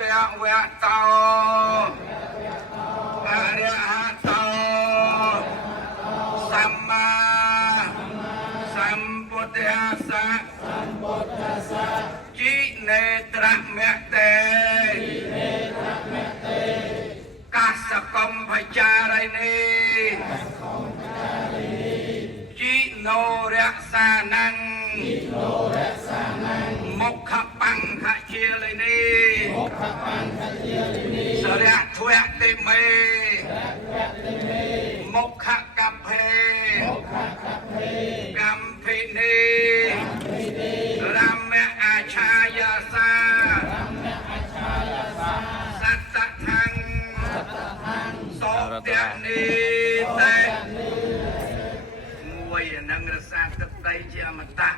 กะเวะโตอะระหะโตสัมมาสัมพุทธัสสะจิเนตระเมเตกัสสะกมพจารณีจิโนรักษานังมุขปังขเจรินีสระทวะติเมมุขกัพเพกัมพินีรัมเมอาชายาสาสัตตทังโสเตนิเตงวยนังรสาตไตเจมตะ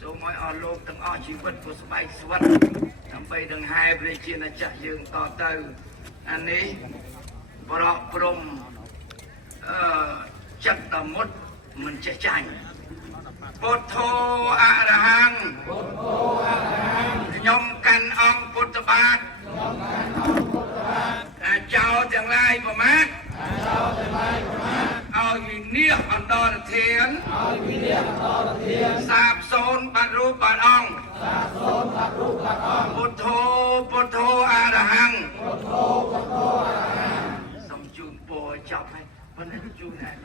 សូមឲ្យអស់លោកទាំងអស់ជីវិតពុស្បែកស្វិតដើម្បីដង្ហែព្រះជាណាចក្រយើងតទៅអានេះប្រកព្រំចិត្តមុតមិនចេះចាញ់ពុទ្ធោអរហង្គខ្ញុំកាន់អង្គពុទ្ធបាទចោលទាំងឡាយប្រមាទឲ្យវិនិច្ឆ័យអន្តរធានសាបសូន្យបាត់រូបបាត់អង្គពុទ្ធោពុទ្ធោអរហង្គសូមជូនពរចប់ហើយប៉ុន្តែជូនឯង